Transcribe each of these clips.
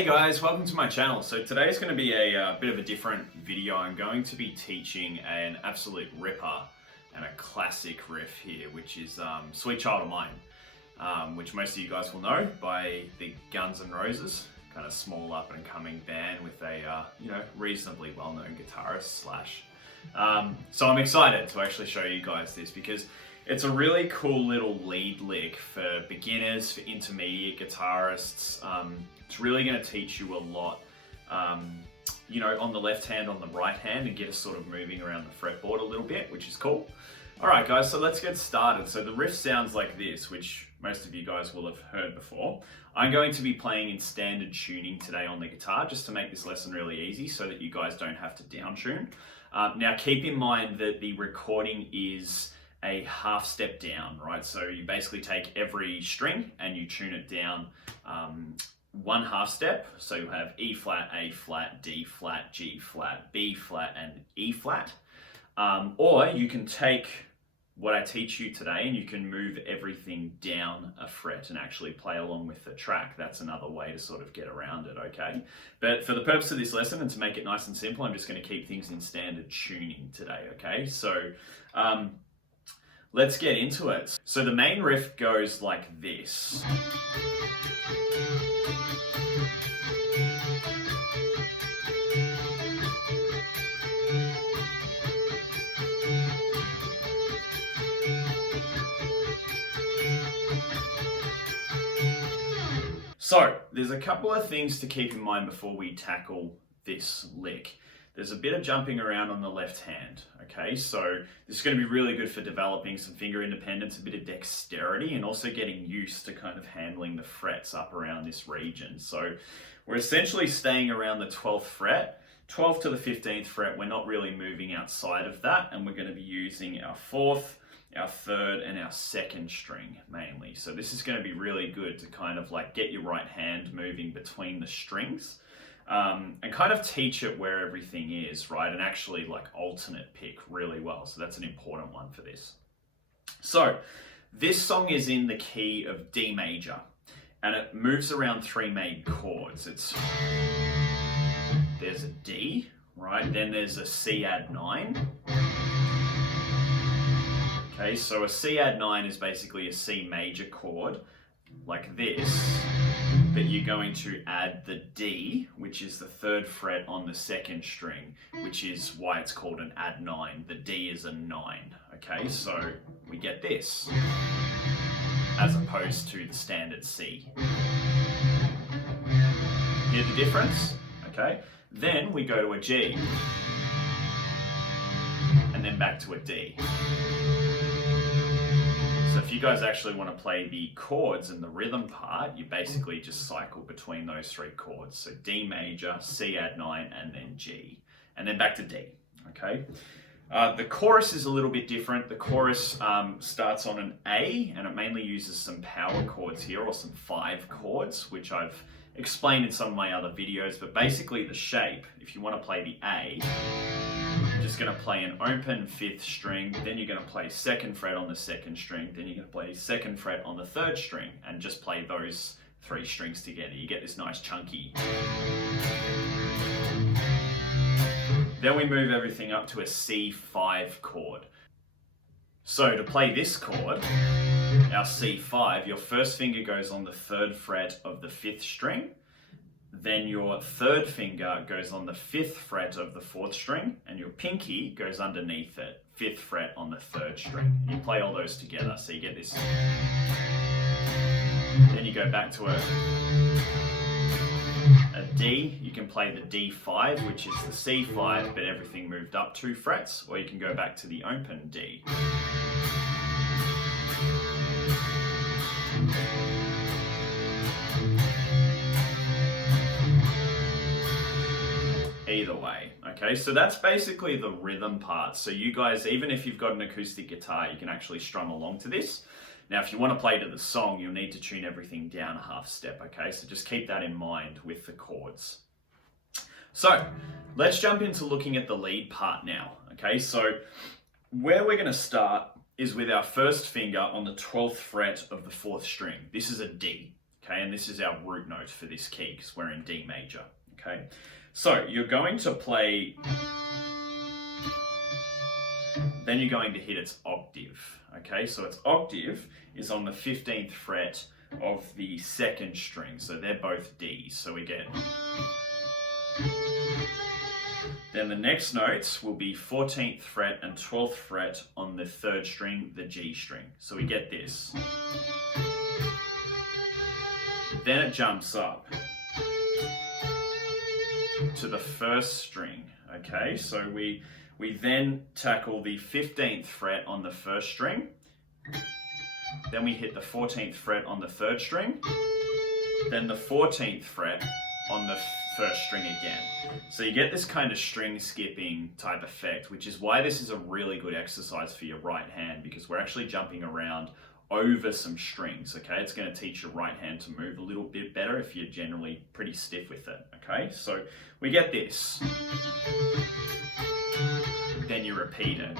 Hey guys, welcome to my channel. So today is going to be a bit of a different video. I'm going to be teaching an absolute ripper and a classic riff here, which is Sweet Child of Mine, which most of you guys will know by the Guns N' Roses, kind of small up and coming band with a reasonably well-known guitarist Slash. So I'm excited to actually show you guys this because it's a really cool little lead lick for beginners, for intermediate guitarists. It's really going to teach you a lot, on the left hand, on the right hand, and get us sort of moving around the fretboard a little bit, which is cool. All right, guys, so let's get started. So the riff sounds like this, which most of you guys will have heard before. I'm going to be playing in standard tuning today on the guitar, just to make this lesson really easy so that you guys don't have to down tune. Now, keep in mind that the recording is a half step down, right? So you basically take every string and you tune it down one half step. So you have E flat, A flat, D flat, G flat, B flat, and E flat. Or you can take what I teach you today and you can move everything down a fret and actually play along with the track. That's another way to sort of get around it, okay? But for the purpose of this lesson and to make it nice and simple, I'm just going to keep things in standard tuning today, okay? So let's get into it. So the main riff goes like this. So there's a couple of things to keep in mind before we tackle this lick. There's a bit of jumping around on the left hand, okay? So this is going to be really good for developing some finger independence, a bit of dexterity, and also getting used to kind of handling the frets up around this region. So we're essentially staying around the 12th fret, 12th to the 15th fret. We're not really moving outside of that, and we're going to be using our 4th, our 3rd, and our 2nd string mainly. So this is going to be really good to kind of like get your right hand moving between the strings. And kind of teach it where everything is, right? And actually like alternate pick really well. So that's an important one for this. So this song is in the key of D major and it moves around 3 main chords. There's a D, right? Then there's a C add 9. Okay, so a C add 9 is basically a C major chord like this, but you're going to add the D, which is the 3rd fret on the 2nd string, which is why it's called an add 9. The D is a 9, okay? So we get this, as opposed to the standard C. Hear the difference? Okay? Then we go to a G, and then back to a D. So if you guys actually want to play the chords and the rhythm part, you basically just cycle between those 3 chords. So D major, C add 9, and then G. And then back to D, okay? The chorus is a little bit different. The chorus starts on an A, and it mainly uses some power chords here, or some 5 chords, which I've explained in some of my other videos. But basically the shape, if you want to play the A, just going to play an open 5th string, then you're going to play 2nd fret on the 2nd string, then you're going to play 2nd fret on the 3rd string, and just play those 3 strings together. You get this nice chunky. Then we move everything up to a C5 chord. So to play this chord, our C5, your first finger goes on the 3rd fret of the 5th string, then your 3rd finger goes on the 5th fret of the 4th string, and your pinky goes underneath it, 5th fret on the 3rd string. You play all those together, so you get this. Then you go back to a D. You can play the D5, which is the C5, but everything moved up 2 frets, or you can go back to the open D. Either way, okay? So that's basically the rhythm part. So you guys, even if you've got an acoustic guitar, you can actually strum along to this. Now, if you want to play to the song, you'll need to tune everything down a half step, okay? So just keep that in mind with the chords. So let's jump into looking at the lead part now, okay? So where we're going to start is with our first finger on the 12th fret of the 4th string. This is a D, okay? And this is our root note for this key because we're in D major, okay? So you're going to play, then you're going to hit its octave, okay? So its octave is on the 15th fret of the second string, so they're both Ds, so we get. Then the next notes will be 14th fret and 12th fret on the third string, the G string. So we get this. Then it jumps up to the first string, okay? So we then tackle the 15th fret on the first string. Then we hit the 14th fret on the third string. Then the 14th fret on the first string again. So you get this kind of string skipping type effect, which is why this is a really good exercise for your right hand, because we're actually jumping around over some strings, okay? It's going to teach your right hand to move a little bit better if you're generally pretty stiff with it, okay? So we get this. Then you repeat it.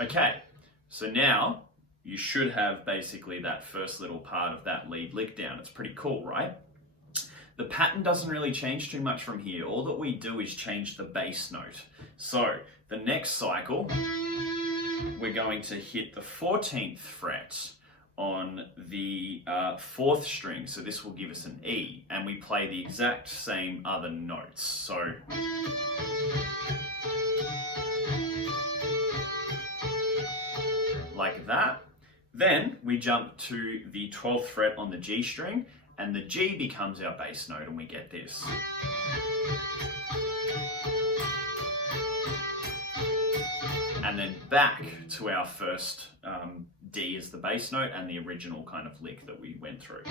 Okay, so now you should have basically that first little part of that lead lick down. It's pretty cool, right? The pattern doesn't really change too much from here. All that we do is change the bass note. So the next cycle, we're going to hit the 14th fret on the 4th string. So this will give us an E, and we play the exact same other notes. So like that. Then we jump to the 12th fret on the G string, and the G becomes our bass note, and we get this. And then back to our first D as the bass note and the original kind of lick that we went through.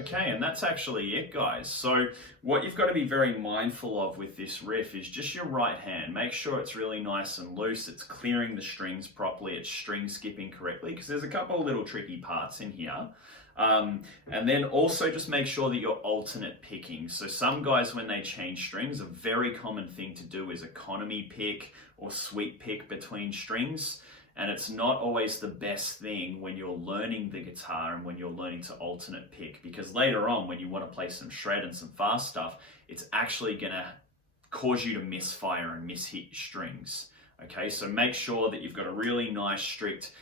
Okay, and that's actually it, guys. So what you've got to be very mindful of with this riff is just your right hand. Make sure it's really nice and loose, it's clearing the strings properly, it's string skipping correctly, because there's a couple of little tricky parts in here. And then also just make sure that you're alternate picking. So some guys, when they change strings, a very common thing to do is economy pick or sweep pick between strings. And it's not always the best thing when you're learning the guitar and when you're learning to alternate pick, because later on when you want to play some shred and some fast stuff, it's actually going to cause you to misfire and mishit your strings. Okay, so make sure that you've got a really nice strict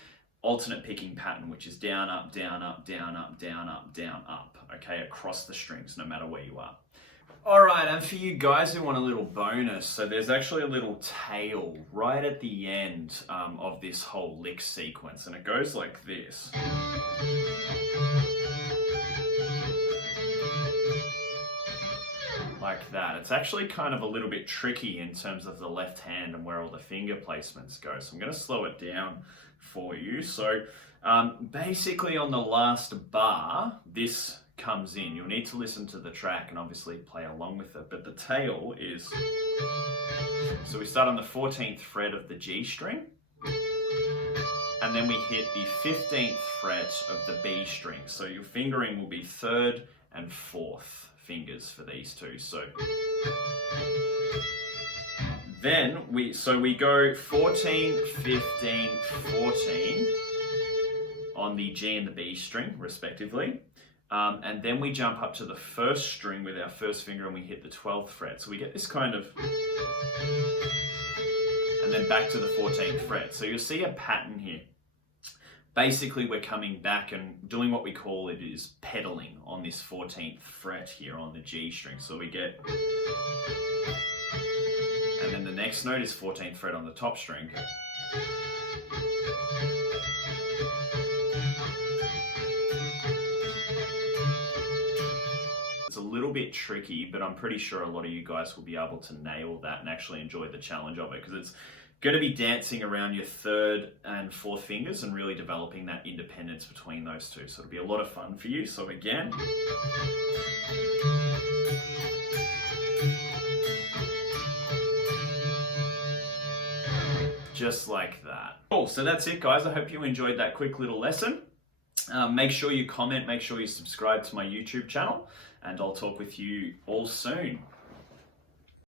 alternate picking pattern, which is down, up, down, up, down, up, down, up, down, up, okay, across the strings, no matter where you are. All right, and for you guys who want a little bonus, so there's actually a little tail right at the end of this whole lick sequence, and it goes like this. Like that. It's actually kind of a little bit tricky in terms of the left hand and where all the finger placements go, so I'm going to slow it down for you. So basically on the last bar, this comes in. You'll need to listen to the track and obviously play along with it, but the tail is, so we start on the 14th fret of the G string, and then we hit the 15th fret of the B string. So your fingering will be 3rd and 4th fingers for these two. So then we go 14, 15, 14 on the G and the B string respectively. And then we jump up to the first string with our first finger and we hit the 12th fret. So we get this kind of, and then back to the 14th fret. So you'll see a pattern here. Basically, we're coming back and doing what we call it is pedaling on this 14th fret here on the G string. So we get, and then the next note is 14th fret on the top string. It's a little bit tricky, but I'm pretty sure a lot of you guys will be able to nail that and actually enjoy the challenge of it, because it's going to be dancing around your 3rd and 4th fingers and really developing that independence between those two. So it'll be a lot of fun for you. So again, just like that. Cool, so that's it, guys. I hope you enjoyed that quick little lesson. Make sure you comment, make sure you subscribe to my YouTube channel, and I'll talk with you all soon.